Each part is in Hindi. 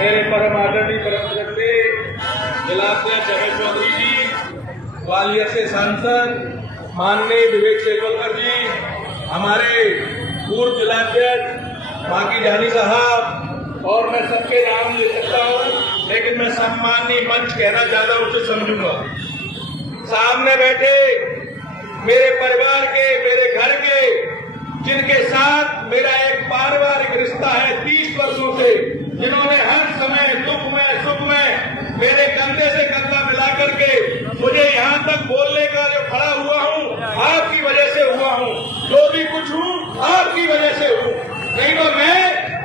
मेरे परम आदरणीय परम श्रद्धे जिलाध्यक्ष रमेश चौधरी जी, ग्वालियर से सांसद माननीय विवेक सेवलकर जी, हमारे पूर्व जिलाध्यक्ष बाकी जानी साहब, और मैं सबके नाम ले सकता हूँ, लेकिन मैं सम्माननीय मंच कहना ज्यादा उसे समझूंगा। सामने बैठे मेरे परिवार के, मेरे घर के, जिनके साथ मेरा एक पारिवारिक रिश्ता है 30 वर्षों से, जिन्होंने हर समय दुख में सुख में मेरे कंधे से कंधा मिला करके मुझे यहाँ तक बोलने का जो खड़ा हुआ हूँ, आपकी वजह से हुआ हूँ। जो भी कुछ हूँ आपकी वजह से हूँ। नहीं तो मैं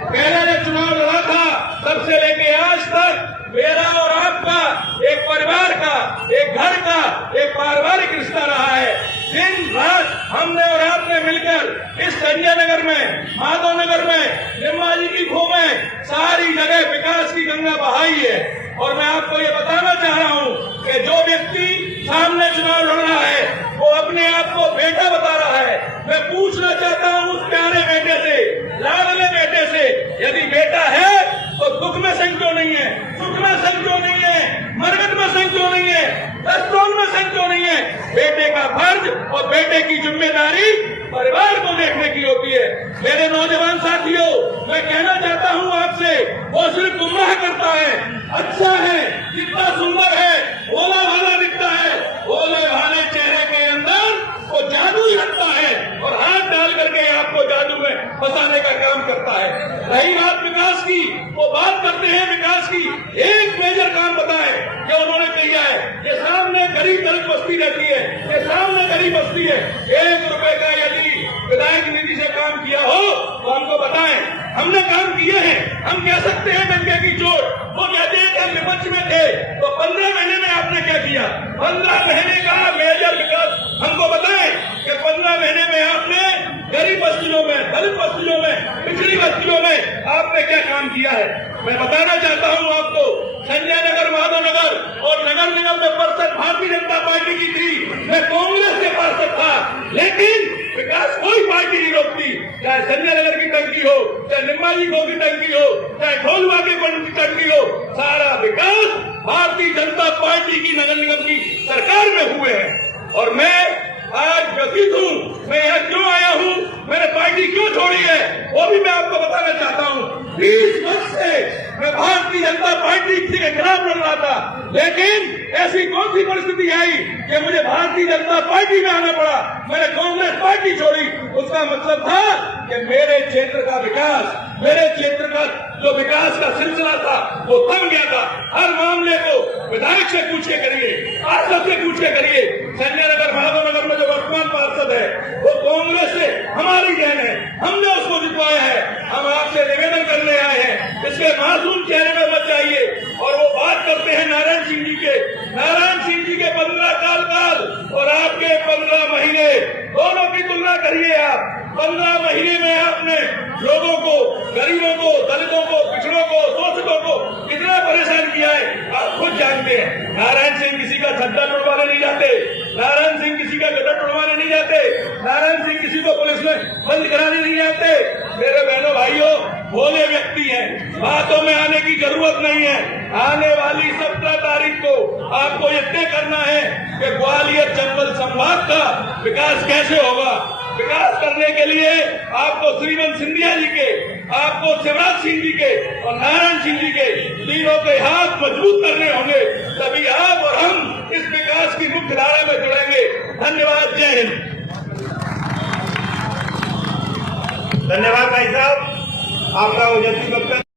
पहले जो चुनाव लड़ा था तब से लेके आज तक मेरा और आपका एक परिवार का, एक घर का, एक पारिवारिक रिश्ता रहा है। दिन रात हमने और आपने मिलकर इस संजय नगर में, माधव नगर में, निम्बाजी की खो में सारी जगह विकास की गंगा बहाई है। और मैं आपको ये बताना चाह रहा हूँ कि जो व्यक्ति सामने चुनाव लड़ रहा है वो अपने आप को बेटा बता रहा है। मैं पूछना चाहता हूँ उस प्यारे बेटे से, लाडले बेटे से, यदि बेटा है तो दुख में संग क्यों नहीं है, सुख में संग क्यों नहीं है, मरगत में संग क्यों नहीं है, दस्तौन में संग क्यों नहीं है। बेटे का फर्ज और बेटे की जिम्मेदारी परिवार को देखने की होती है। मेरे नौजवान साथियों, मैं कहना चाहता हूँ आपसे, वो सिर्फ गुमराह करता है, अच्छा है, कितना सुंदर है, भोला भाला दिखता है, भोले भाले चेहरे के अंदर वो जादू ही रखता है और हाथ डाल करके आपको जादू में फंसाने का काम करता है। रही बात विकास की, वो बात करते हैं विकास की। एक मेजर काम बताए जो उन्होंने किया है। ये सामने गरीब दलित बस्ती रहती है, ये सामने गरीब बस्ती है। 1 रुपए का यदि विधायक निधि से काम किया हो तो हमको बताएं। हमने काम किए हैं, हम कह सकते हैं डंके की चोट। वो कहते हैं कि विपक्ष में थे तो 15 महीने में आपने क्या किया? 15 महीने का मेजर विकास हमको बताएं कि 15 महीने में आपने गरीब बस्तियों में, दलित बस्तियों में, पिछड़ी बस्तियों में आपने क्या काम किया है। मैं बताना चाहता हूँ आपको, संजय नगर, माधव नगर और नगर निगम में पार्षद भारतीय जनता पार्टी की थी। मैं कांग्रेस के पार्षद था, लेकिन विकास कोई पार्टी नहीं रोकती। चाहे संजय नगर की टंकी हो, चाहे निम्बाजी खो की टंकी हो, चाहे ढोलवा के की टंकी हो, सारा विकास भारतीय जनता पार्टी की नगर निगम की सरकार में हुए हैं। और मैं आज व्यतीत हूँ, मैं यहाँ क्यों आया हूँ, मैंने पार्टी क्यों छोड़ी है, वो भी मैं आपको बताना चाहता हूँ। 20 वर्ष से मैं भारतीय जनता पार्टी के खिलाफ लड़ रहा था, लेकिन ऐसी कौन सी परिस्थिति आई कि मुझे भारतीय जनता पार्टी में आना पड़ा। मैंने कांग्रेस पार्टी छोड़ी। उसका मतलब था कि मेरे क्षेत्र का विकास, मेरे क्षेत्र का जो विकास का सिलसिला था वो थम गया था। हर मामले को विधायक से पूछ के करिए, पार्षद से पूछ के करिए। संजय नगर, माधव नगर में जो वर्तमान पार्षद है वो कांग्रेस से हमारी जहन है, हमने उसको जितवाया है। हम आपसे निवेदन करने आए हैं, इसके मासूम चेहरे में मत जाइए। और वो बात करते हैं नारायण सिंह जी के, नारायण सिंह जी के 15 काल और आपके 15 महीने, दोनों की तुलना करिए आप। 15 महीने में आपने लोगों को, गरीबों को, दलितों को, पिछड़ों को, शोषितों को कितना परेशान किया है आप खुद जानते हैं। नारायण सिंह किसी का छड्डा तोड़वाने नहीं जाते, नारायण सिंह किसी का गड्ढा तोड़वाने नहीं जाते, नारायण सिंह किसी को पुलिस में बंद कराने नहीं जाते। मेरे बहनों भाइयों, भोले व्यक्ति हैं, बातों में आने की जरूरत नहीं है। आने वाली 17 तारीख को आपको ये तय करना है कि ग्वालियर चंबल संभाग का विकास कैसे होगा। विकास करने के लिए आपको श्रीमंत सिंधिया जी के, आपको शिवराज सिंह जी के और नारायण सिंह जी के तीनों के हाथ मजबूत करने होंगे, तभी आप और हम इस विकास की मुख्य धारा में जुड़ेंगे। धन्यवाद, जय हिंद। धन्यवाद भाई साहब, आपका ओजस्वी वक्तव्य।